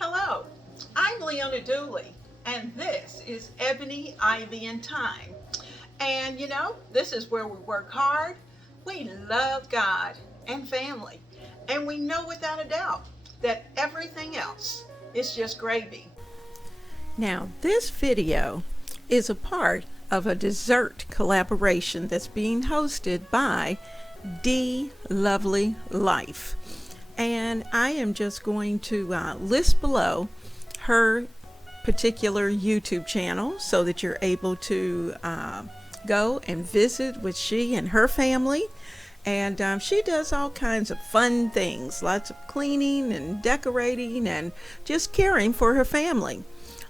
Hello, I'm Leona Dooley, and this is Ebony, Ivy, and Thyme. And this is where we work hard, we love God and family, and we know without a doubt that everything else is just gravy. Now, this video is a part of a dessert collaboration that's being hosted by D Lovely Life. And I am just going to list below her particular YouTube channel so that you're able to go and visit with she and her family. And she does all kinds of fun things, lots of cleaning and decorating and just caring for her family.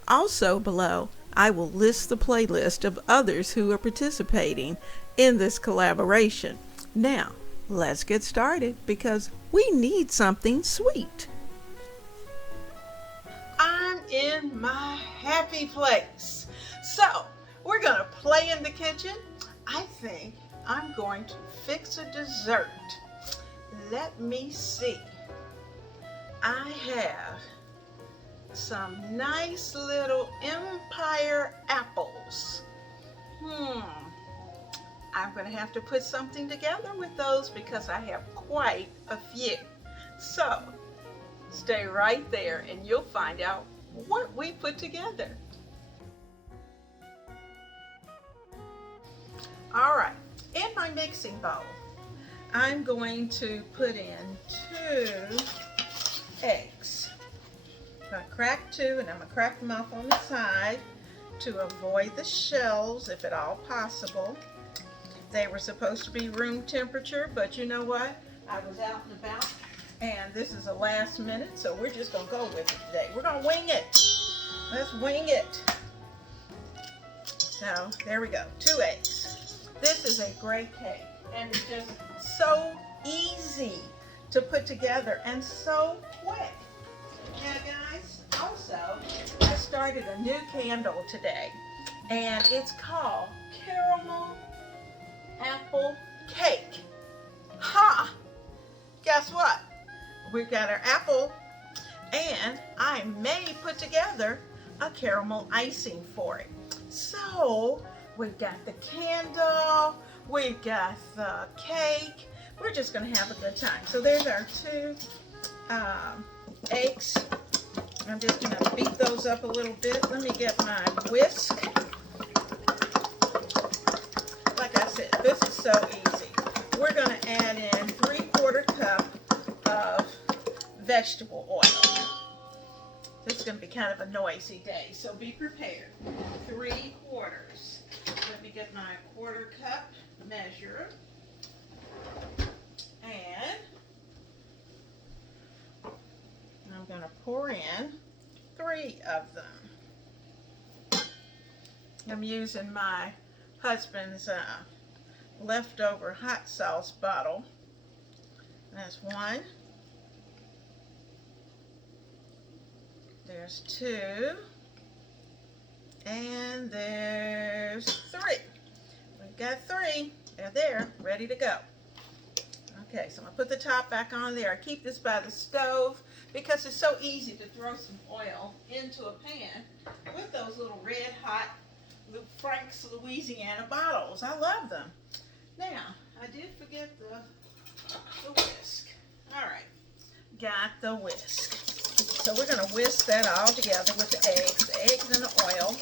Also below, I will list the playlist of others who are participating in this collaboration. Now, let's get started because we need something sweet. I'm in my happy place. So, we're going to play in the kitchen. I think I'm going to fix a dessert. Let me see. I have some nice little Empire apples. I'm going to have to put something together with those because I have quite a few. So, stay right there and you'll find out what we put together. All right, in my mixing bowl, I'm going to put in 2 eggs. I'm going to crack 2 and I'm going to crack them off on the side to avoid the shells if at all possible. They were supposed to be room temperature, but you know what? I was out and about and this is a last minute, so we're just going to go with it today. We're going to wing it. Let's wing it. So there we go, 2 eggs. This is a great cake and it's just so easy to put together and so quick. Now guys, also I started a new candle today and it's called Caramel Apple Cake. Ha! Guess what? We've got our apple and I may put together a caramel icing for it. So we've got the candle, we've got the cake. We're just going to have a good time. So there's our 2 eggs. I'm just going to beat those up a little bit. Let me get my whisk. Like I said, this is so easy. We're going to add in 3/4 cup of vegetable oil. This is going to be kind of a noisy day, so be prepared. 3/4. Let me get my 1/4 cup measure. And I'm going to pour in 3 of them. I'm using my husband's leftover hot sauce bottle. That's 1. There's 2. And there's 3. We've got 3. They're there, ready to go. Okay, so I'm going to put the top back on there. I keep this by the stove because it's so easy to throw some oil into a pan with those little red hot Frank's Louisiana bottles. I love them. Now, I did forget the whisk. All right, got the whisk. So we're going to whisk that all together with the eggs and the oil.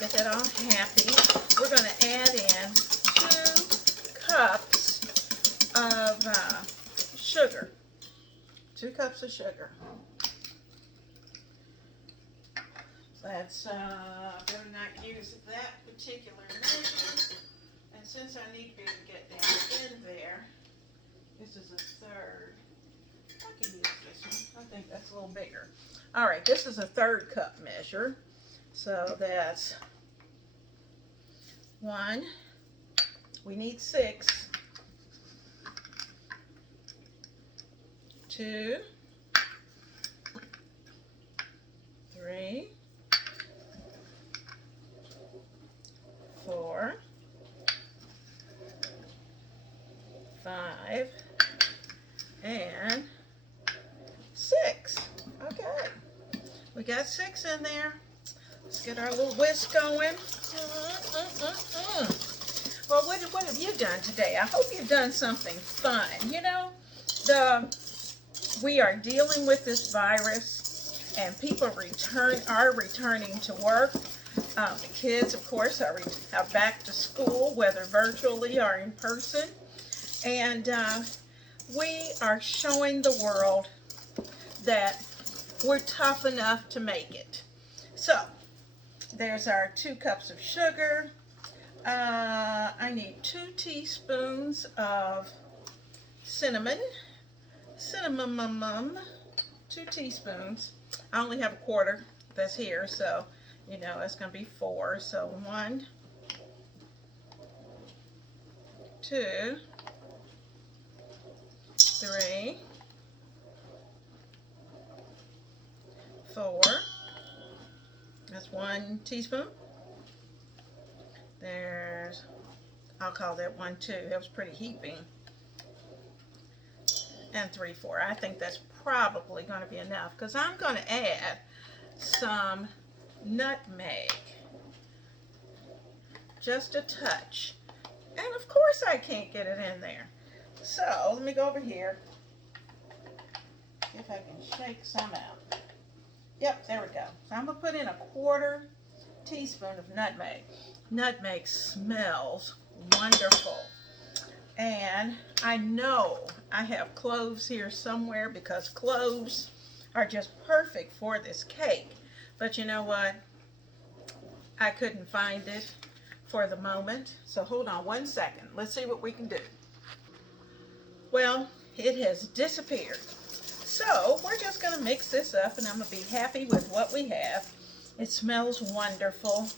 Get that all happy. We're going to add in 2 cups of sugar. 2 cups of sugar. Let's better not use that particular measure. And since I need to be able to get down in there, this is a 1/3. I can use this one. I think that's a little bigger. All right, this is a 1/3 cup measure. So that's 1. We need 6. 2. 3. 4. 5. And 6. Okay. got 6 in there. Let's get our little whisk going. Well, what have you done today? I hope you've done something fun. You know, we are dealing with this virus, and people are returning to work. The kids, of course, are back to school, whether virtually or in person. And we are showing the world that we're tough enough to make it. So, there's our 2 cups of sugar. I need 2 teaspoons of cinnamon. 2 teaspoons. I only have a quarter that's here, so you know it's going to be 4. So 1, 2, 3, 4. That's 1 teaspoon. There's, I'll call that 1, 2. That was pretty heaping. And 3, 4. I think that's probably going to be enough, because I'm going to add some nutmeg. Just a touch. And of course I can't get it in there. So let me go over here. See if I can shake some out. Yep, there we go. So I'm going to put in a 1/4 teaspoon of nutmeg. Nutmeg smells wonderful. And I know I have cloves here somewhere, because cloves are just perfect for this cake. But you know what? I couldn't find it for the moment. So hold on 1 second. Let's see what we can do. Well, it has disappeared. So we're just going to mix this up, and I'm going to be happy with what we have. It smells wonderful.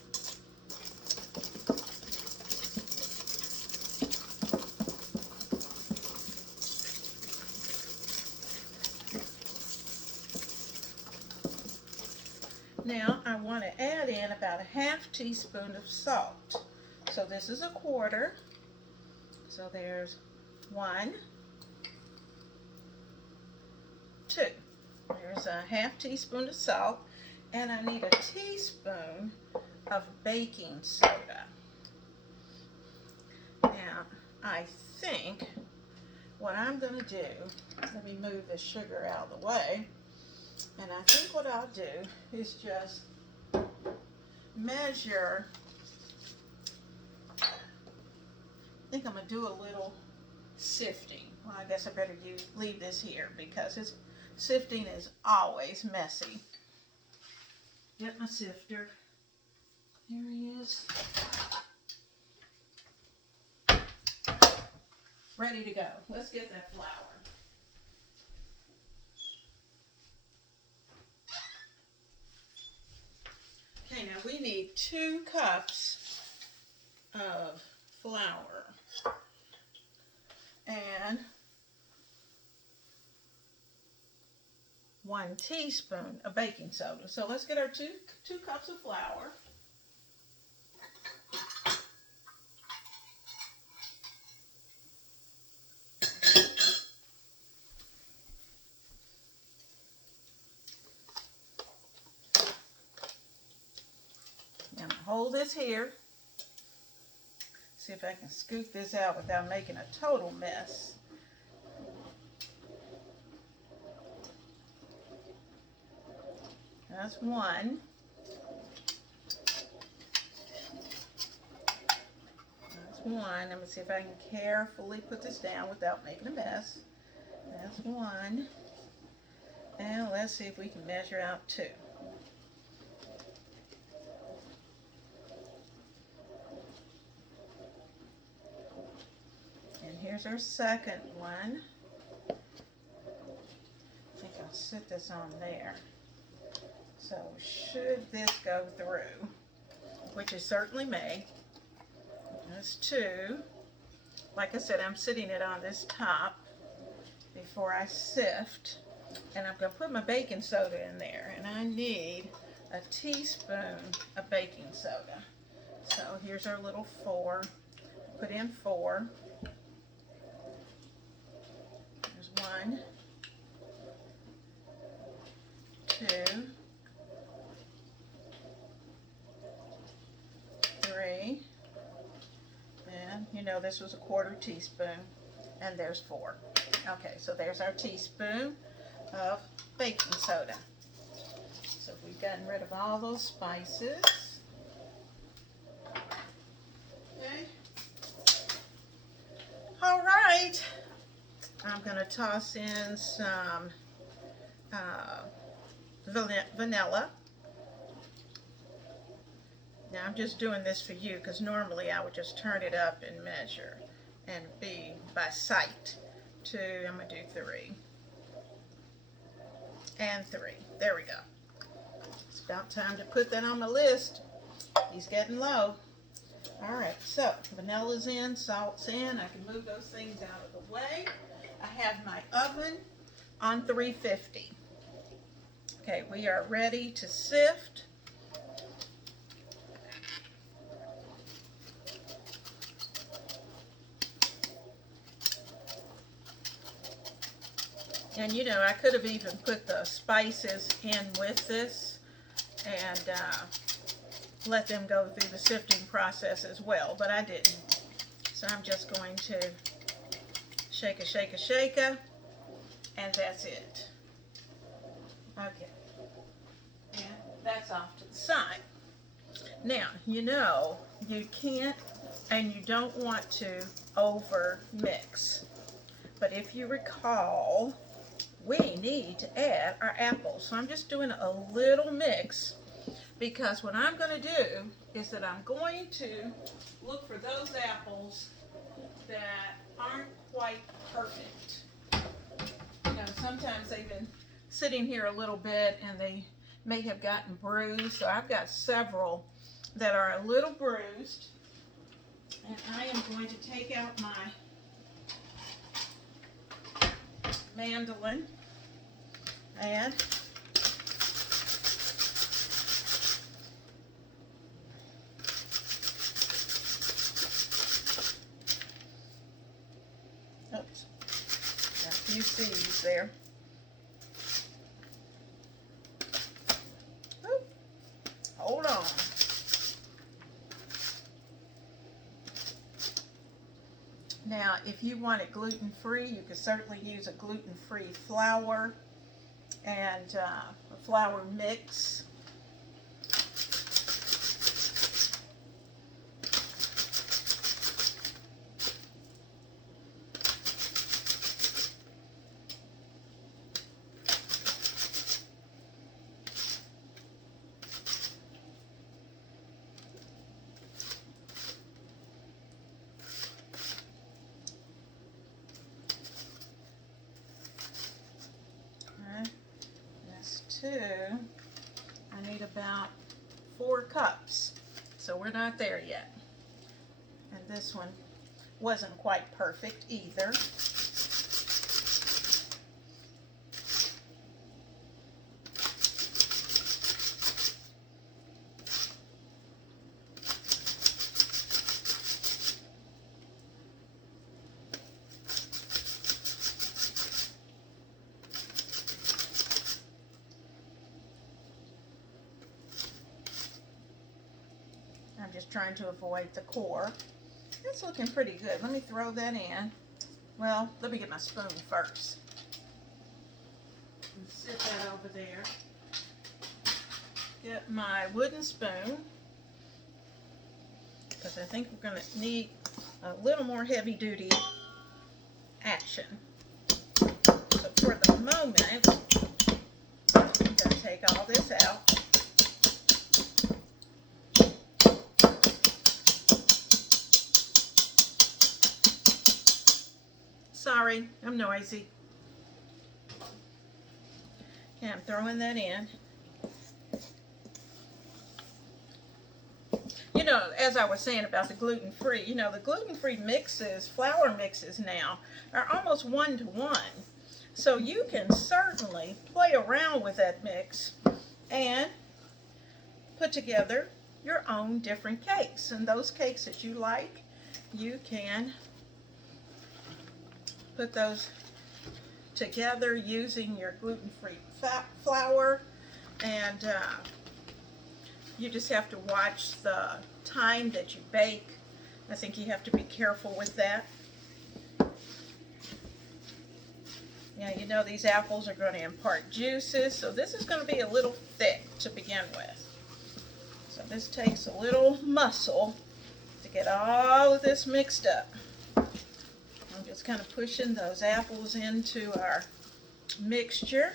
Now I want to add in about a 1/2 teaspoon of salt. So this is a 1/4. So there's 1, 2. There's a 1/2 teaspoon of salt, and I need a teaspoon of baking soda. Now I think what I'm going to do, let me move the sugar out of the way. And I think what I'll do is just measure. I think I'm going to do a little sifting. Well, I guess I better leave this here, because sifting is always messy. Get my sifter. Here he is. Ready to go. Let's get that flour. Okay, now we need 2 cups of flour and 1 teaspoon of baking soda. So let's get our two cups of flour. I'm gonna hold this here. See if I can scoop this out without making a total mess. That's 1. That's 1. Let me see if I can carefully put this down without making a mess. That's 1. And let's see if we can measure out 2. And here's our second one. I think I'll sit this on there. So should this go through, which it certainly may. That's 2. Like I said, I'm sitting it on this top before I sift. And I'm going to put my baking soda in there. And I need a teaspoon of baking soda. So here's our little 4. Put in 4. There's 1, 2, this was a 1/4 teaspoon, and there's 4. Okay, so there's our teaspoon of baking soda. So we've gotten rid of all those spices. Okay. All right. I'm going to toss in some vanilla. Now I'm just doing this for you because normally I would just turn it up and measure and be by sight. 2, I'm going to do 3. And 3. There we go. It's about time to put that on my list. He's getting low. All right, so vanilla's in, salt's in. I can move those things out of the way. I have my oven on 350. Okay, we are ready to sift. And you know, I could have even put the spices in with this and let them go through the sifting process as well, but I didn't. So I'm just going to shake, and that's it. Okay, and that's off to the side. Now, you know, you can't and you don't want to over mix, but if you recall, we need to add our apples. So I'm just doing a little mix, because what I'm going to do is that I'm going to look for those apples that aren't quite perfect. You know, sometimes they've been sitting here a little bit and they may have gotten bruised. So I've got several that are a little bruised. And I am going to take out my mandolin and oops, got a few seeds there. Oop, hold on. Now, if you want it gluten-free, you could certainly use a gluten-free flour and a flour mix. I need about 4 cups, so we're not there yet. And this one wasn't quite perfect either. I'm just trying to avoid the core. It's looking pretty good. Let me throw that in. Well, let me get my spoon first. And sit that over there. Get my wooden spoon, because I think we're going to need a little more heavy-duty action. So for the moment, I'm going to take all this out. Sorry, I'm noisy. Okay, I'm throwing that in. You know, as I was saying about the gluten-free, you know, the gluten-free mixes, flour mixes now, are almost 1-to-1. So you can certainly play around with that mix and put together your own different cakes. And those cakes that you like, you can put those together using your gluten-free flour, and you just have to watch the time that you bake I think you have to be careful with that. Now, you know these apples are going to impart juices, so this is going to be a little thick to begin with. So this takes a little muscle to get all of this mixed up. I'm just kind of pushing those apples into our mixture.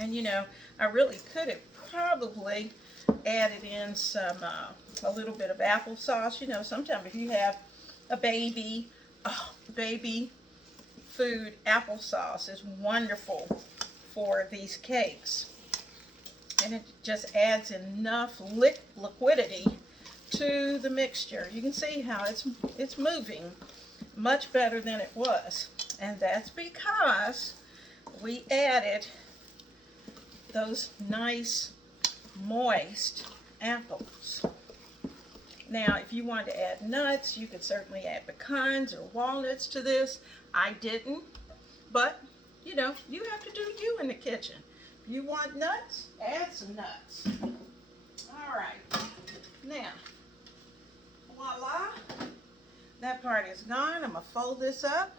And you know, I really could have probably added in some a little bit of applesauce. You know, sometimes if you have a baby food, applesauce is wonderful for these cakes, and it just adds enough liquidity to the mixture. You can see how it's moving much better than it was, and that's because we added those nice moist apples. Now, if you want to add nuts, you could certainly add pecans or walnuts to this. I didn't, but you know, you have to do you in the kitchen. If you want nuts, add some nuts. All right, now, voila, that part is gone. I'm gonna fold this up.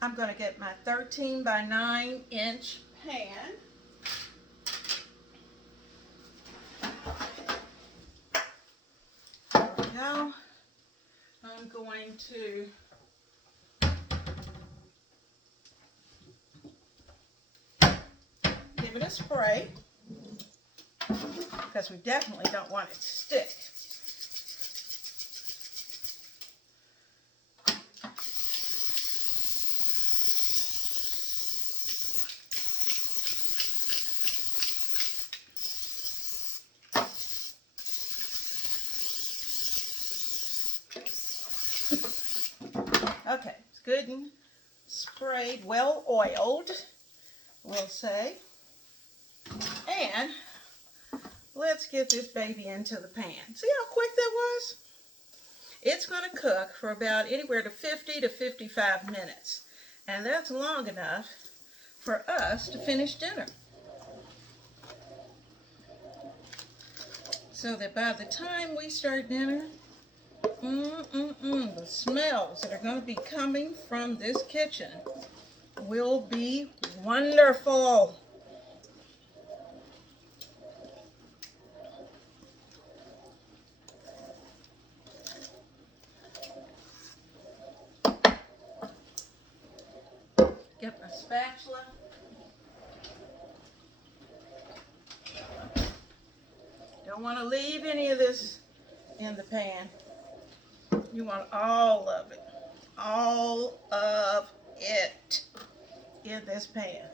I'm gonna get my 13 by 9 inch pan. Now I'm going to give it a spray because we definitely don't want it to stick. Okay, it's good and sprayed, well oiled, we'll say. And let's get this baby into the pan. See how quick that was? It's going to cook for about anywhere to 50 to 55 minutes. And that's long enough for us to finish dinner. So that by the time we start dinner, the smells that are going to be coming from this kitchen will be wonderful. Get my spatula. Don't want to leave any of this in the pan. You want all of it in this pan.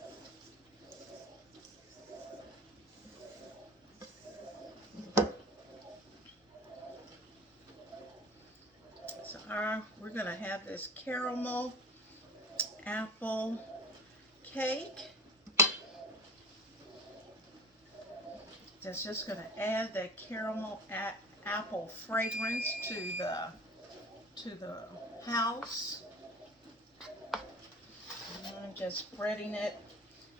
So we're going to have this caramel apple cake. That's just going to add that caramel apple fragrance to the house. And I'm just spreading it,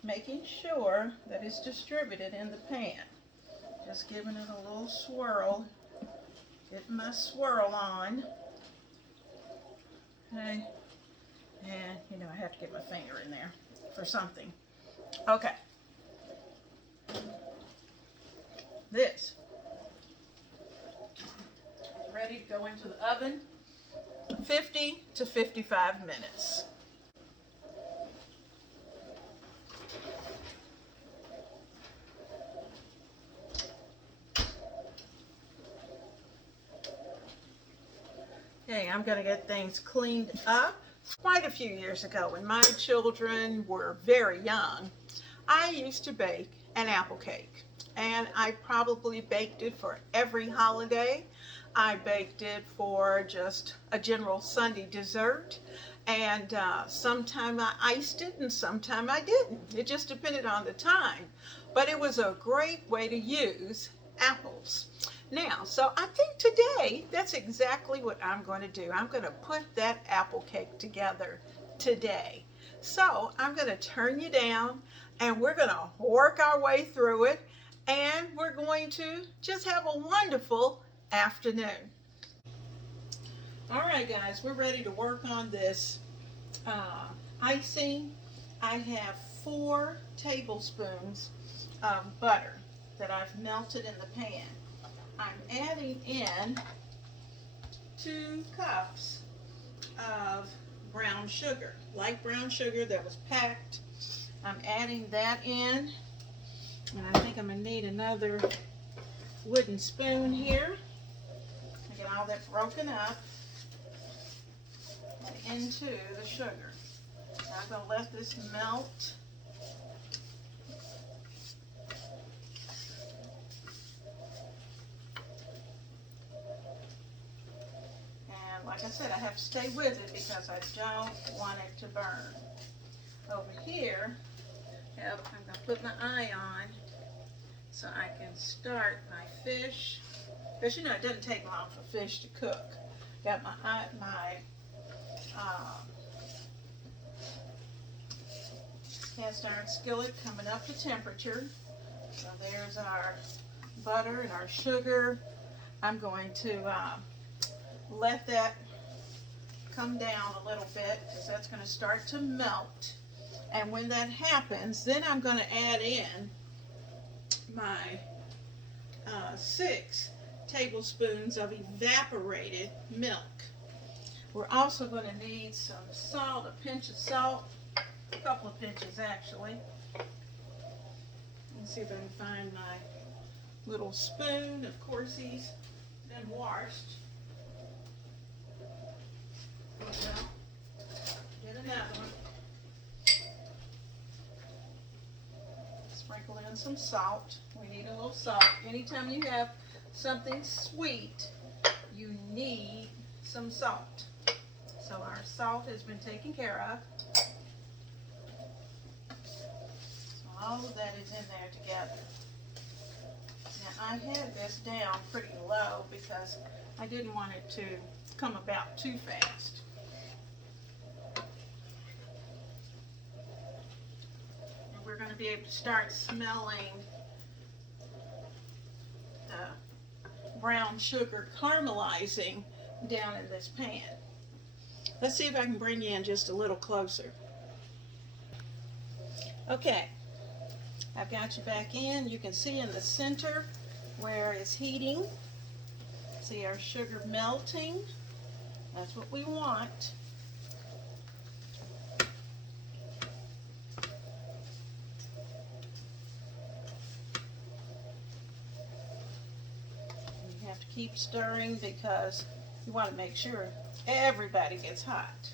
making sure that it's distributed in the pan. Just giving it a little swirl. Getting my swirl on. Okay. And, you know, I have to get my finger in there for something. Okay. This is ready to go into the oven. 50 to 55 minutes. Okay, I'm going to get things cleaned up. Quite a few years ago, when my children were very young, I used to bake an apple cake. And I probably baked it for every holiday. I baked it for just a general Sunday dessert. And sometime I iced it and sometime I didn't. It just depended on the time. But it was a great way to use apples. Now, so I think today, that's exactly what I'm going to do. I'm going to put that apple cake together today. So I'm going to turn you down and we're going to work our way through it. and we're going to just have a wonderful afternoon. All right, guys, we're ready to work on this icing. I have 4 tablespoons of butter that I've melted in the pan. I'm adding in 2 cups of brown sugar, light brown sugar that was packed. I'm adding that in, and I think I'm going to need another wooden spoon here. I get all that broken up into the sugar. Now I'm going to let this melt. And like I said, I have to stay with it because I don't want it to burn. Over here, I'm going to put my eye on so I can start my fish. Because you know it doesn't take long for fish to cook. Got my cast iron skillet coming up to temperature. So there's our butter and our sugar. I'm going to let that come down a little bit because that's going to start to melt. And when that happens, then I'm going to add in my 6 tablespoons of evaporated milk. We're also going to need some salt, a pinch of salt, a couple of pinches actually. Let's see if I can find my little spoon. Of course, he's been washed. Well, get another one. Sprinkle in some salt. We need a little salt. Anytime you have something sweet, you need some salt. So our salt has been taken care of. So all of that is in there together. Now I had this down pretty low because I didn't want it to come about too fast. And we're going to be able to start smelling the brown sugar caramelizing down in this pan. Let's see if I can bring you in just a little closer. Okay, I've got you back in. You can see in the center where it's heating. See our sugar melting. That's what we want. You have to keep stirring because you want to make sure everybody gets hot.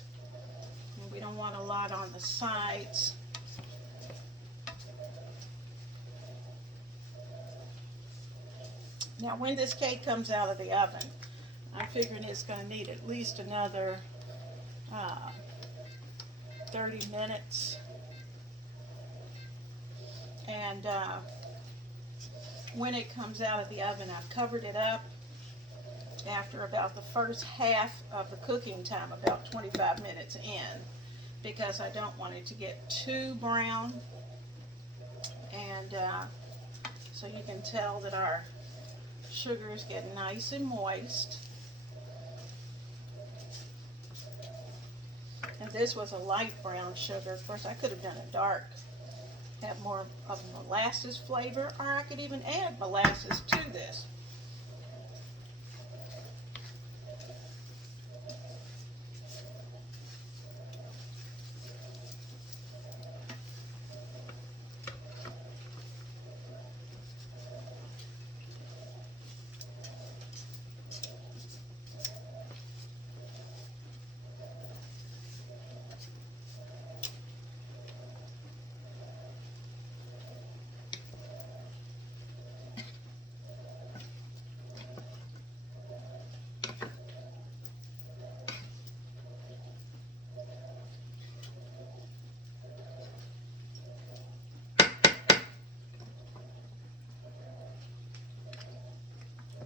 And we don't want a lot on the sides. Now when this cake comes out of the oven, I'm figuring it's going to need at least another 30 minutes. And when it comes out of the oven, I've covered it up after about the first half of the cooking time, about 25 minutes in, because I don't want it to get too brown. And so you can tell that our sugar is getting nice and moist. And this was a light brown sugar. Of course, I could have done a dark, have more of a molasses flavor, or I could even add molasses to this.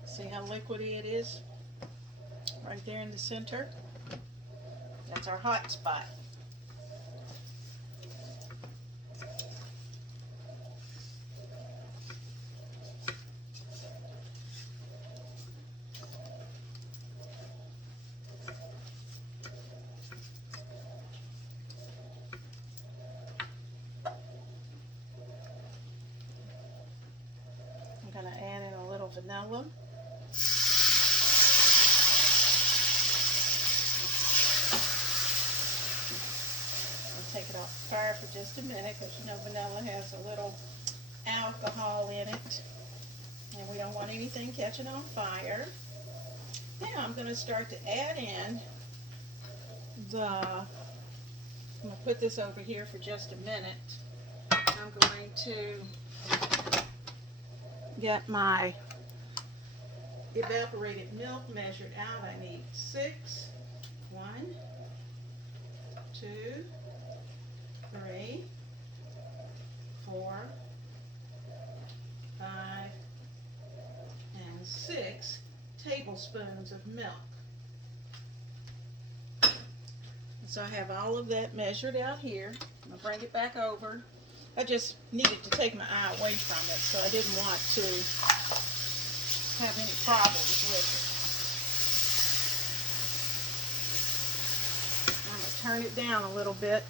See how liquidy it is? Right there in the center. That's our hot spot. vanilla. I'll take it off the fire for just a minute because you know vanilla has a little alcohol in it and we don't want anything catching on fire. Now I'm going to start to add in I'm going to put this over here for just a minute. I'm going to get my evaporated milk measured out. I need 6. 1, 2, 3, 4, 5, and 6 tablespoons of milk. So I have all of that measured out here. I'm going to bring it back over. I just needed to take my eye away from it, so I didn't want to have any problems with it. I'm going to turn it down a little bit.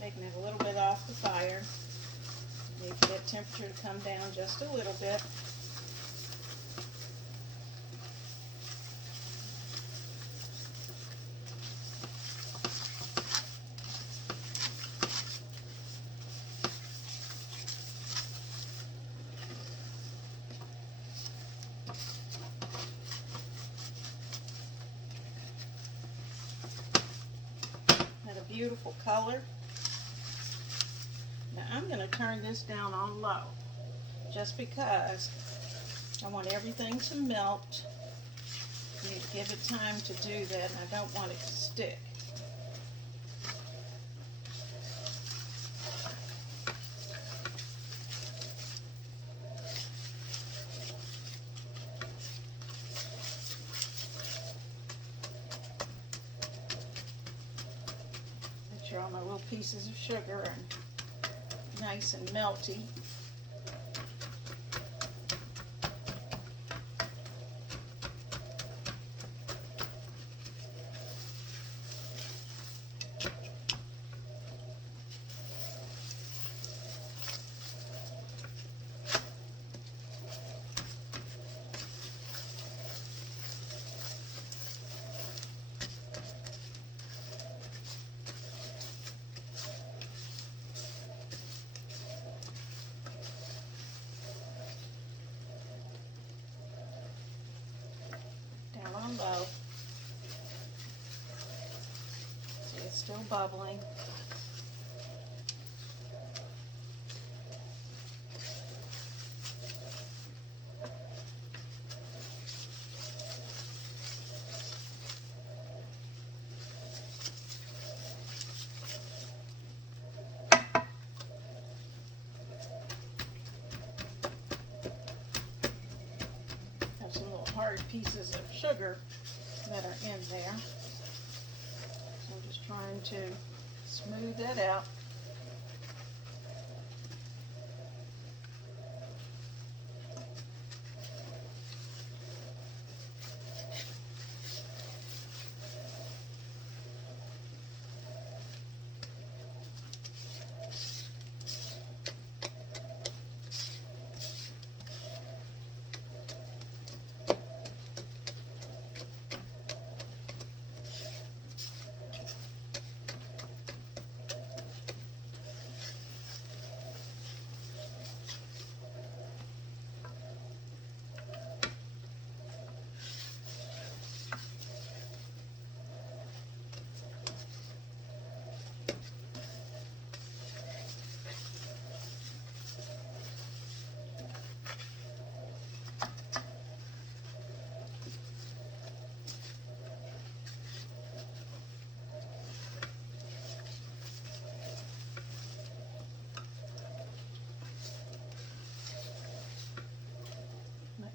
Taking it a little bit off the fire. Need for that temperature to come down just a little bit. Had a beautiful color. Now I'm going to turn this down on low just because I want everything to melt. I need to give it time to do that, and I don't want it to stick. Make sure all my little pieces of sugar are nice and melty. Low. See, it's still bubbling. Have some little hard pieces of sugar that are in there. So I'm just trying to smooth that out.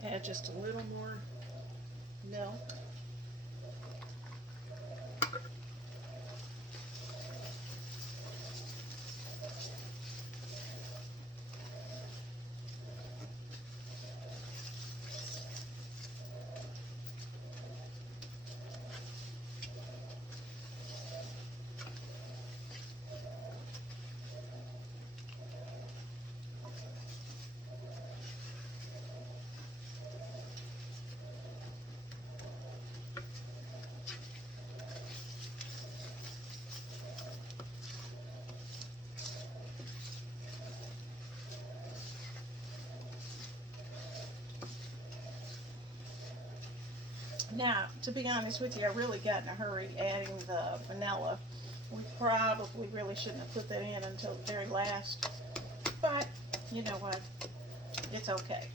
Add just a little more milk. Now, to be honest with you, I really got in a hurry adding the vanilla. We probably really shouldn't have put that in until the very last, but you know what? It's okay.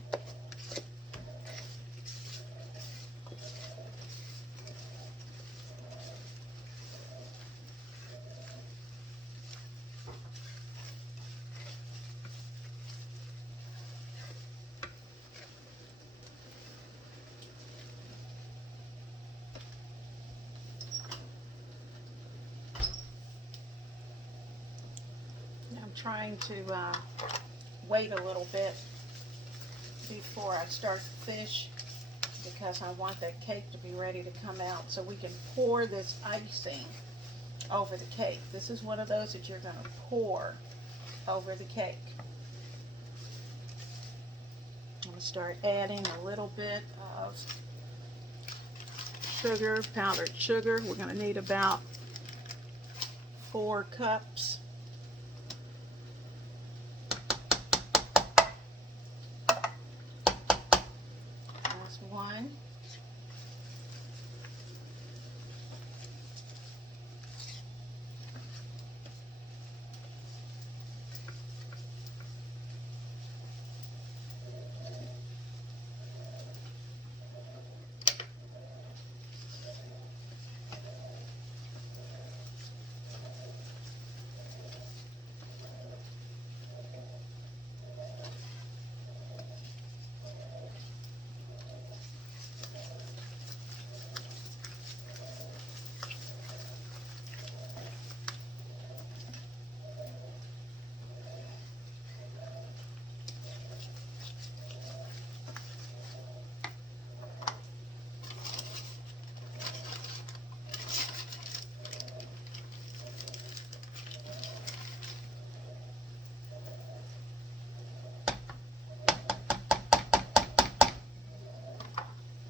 I'm trying to wait a little bit before I start the fish because I want that cake to be ready to come out so we can pour this icing over the cake. This is one of those that you're going to pour over the cake. I'm going to start adding a little bit of sugar, powdered sugar. We're going to need about 4 cups. That's 1.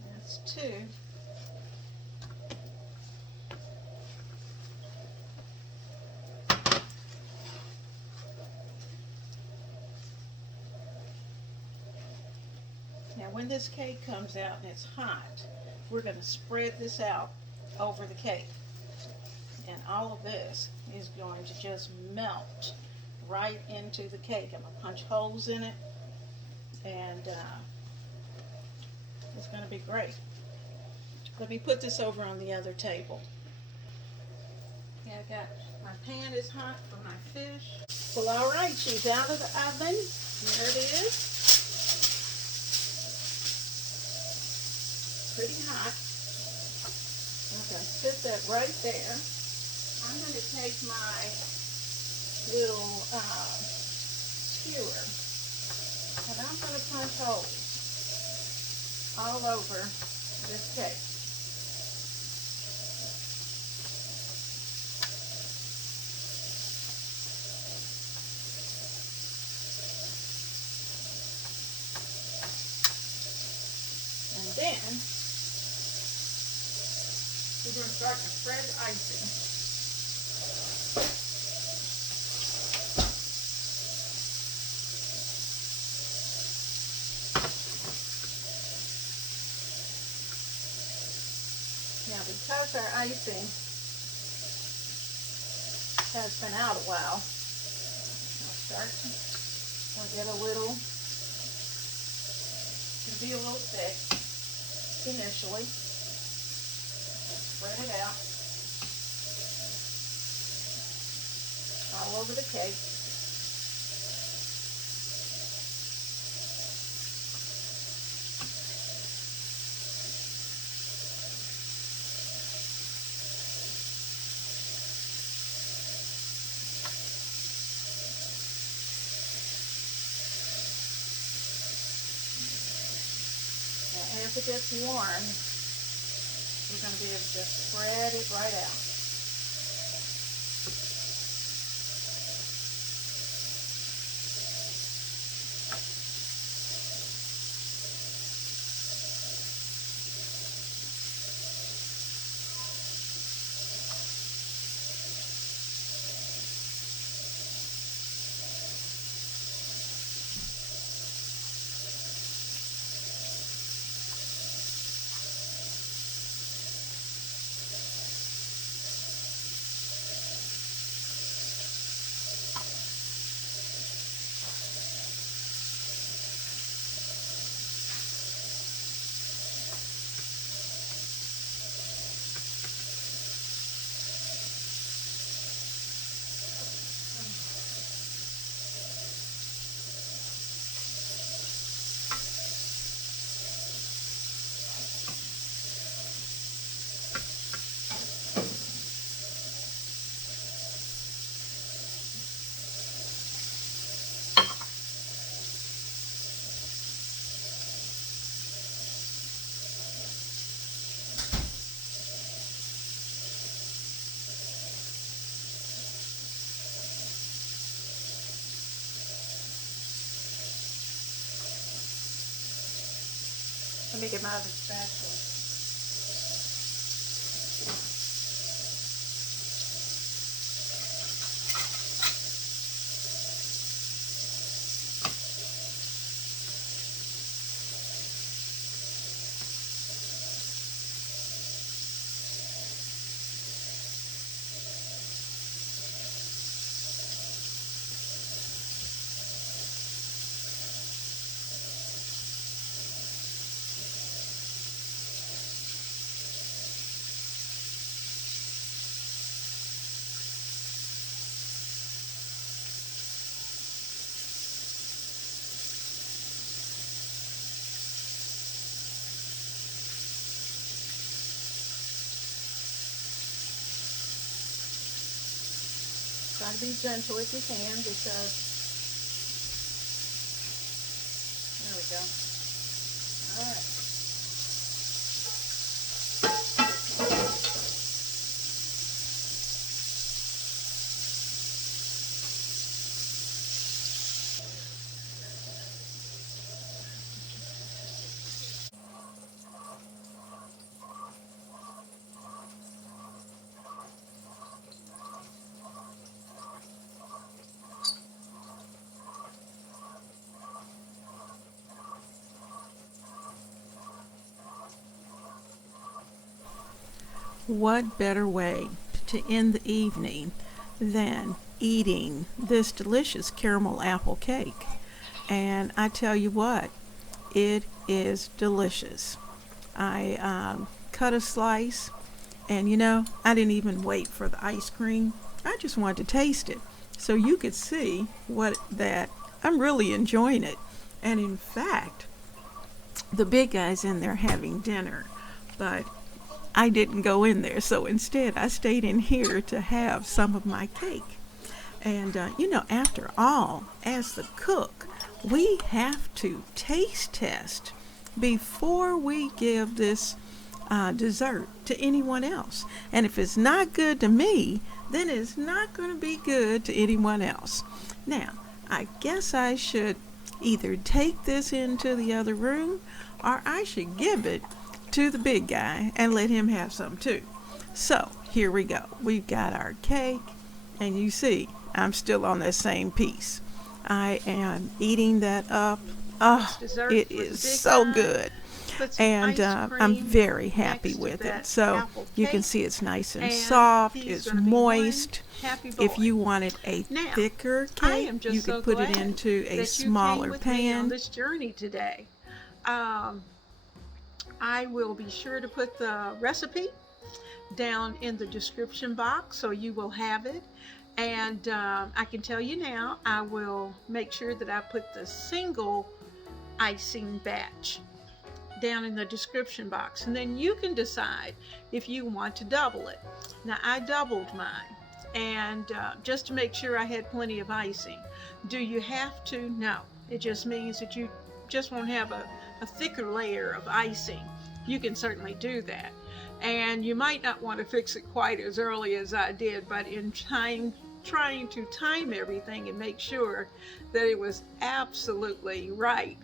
That's 2. Now when this cake comes out and it's hot, we're going to spread this out over the cake. And all of this is going to just melt right into the cake. I'm going to punch holes in it, and it's going to be great. Let me put this over on the other table. Yeah, I got my pan is hot for my fish. Well, all right, she's out of the oven. There it is. Pretty hot. I'm going to sit that right there. I'm going to take my little skewer and I'm going to punch holes all over this cake. And then we're going to start to spread the icing. Now, because our icing has been out a while, I'll start to get a little, it'll be a little thick initially. Spread it out all over the cake. Now, as it gets warm, we're going to be able to just spread it right out. Let me get my other spatula. Try to be gentle if you can, because there we go. All right. What better way to end the evening than eating this delicious caramel apple cake? And I tell you what, it is delicious. I cut a slice, and I didn't even wait for the ice cream. I just wanted to taste it so you could see that I'm really enjoying it. And in fact, the big guy's in there having dinner, but I didn't go in there, so instead I stayed in here to have some of my cake. And after all, as the cook, we have to taste test before we give this dessert to anyone else. And if it's not good to me, then it's not going to be good to anyone else. Now, I guess I should either take this into the other room, or I should give it to the big guy and let him have some too. So here we go. We've got our cake, and you see I'm still on that same piece. I am eating that up. Oh, it is so good. And I'm very happy with it. So you can see it's nice and soft, it's moist. If you wanted a thicker cake, you could put it into a smaller pan. On this journey today. I will be sure to put the recipe down in the description box so you will have it. And I can tell you now, I will make sure that I put the single icing batch down in the description box. And then you can decide if you want to double it. Now, I doubled mine. And just to make sure I had plenty of icing. Do you have to? No. It just means that you just won't have a thicker layer of icing. You can certainly do that. And you might not want to fix it quite as early as I did, but in trying to time everything and make sure that it was absolutely right,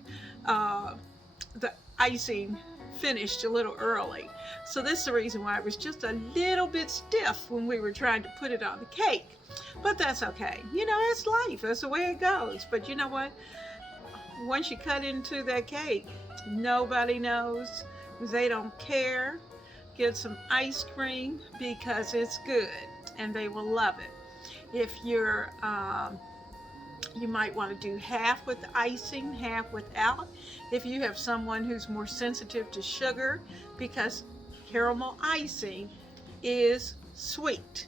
the icing finished a little early. So this is the reason why it was just a little bit stiff when we were trying to put it on the cake. But that's okay. It's life. That's the way it goes. But you know what? Once you cut into that cake, nobody knows. They don't care. Get some ice cream because it's good and they will love it. If you're, you might want to do half with the icing, half without. If you have someone who's more sensitive to sugar, because caramel icing is sweet.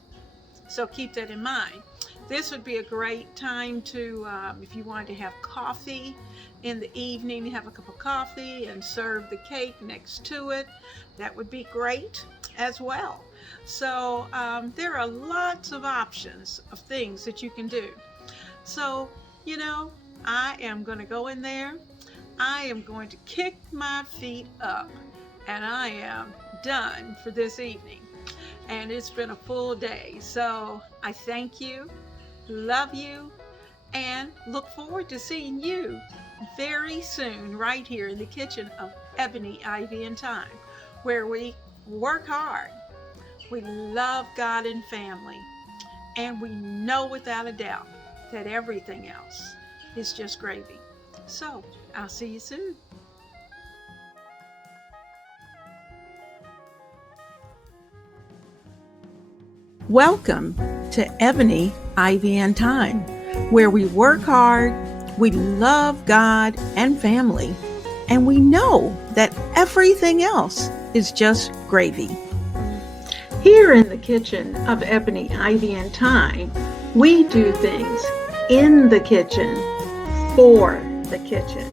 So keep that in mind. This would be a great time to, if you wanted to have coffee in the evening, have a cup of coffee and serve the cake next to it. That would be great as well. So there are lots of options of things that you can do. So, I am going to go in there. I am going to kick my feet up, and I am done for this evening. And it's been a full day. So I thank you, love you, and look forward to seeing you very soon right here in the kitchen of Ebony, Ivy, and Thyme, where we work hard, we love God and family, and we know without a doubt that everything else is just gravy. So, I'll see you soon. Welcome to Ebony, Ivy, and Thyme, where we work hard, we love God and family, and we know that everything else is just gravy. Here in the kitchen of Ebony, Ivy, and Thyme, we do things in the kitchen, for the kitchen.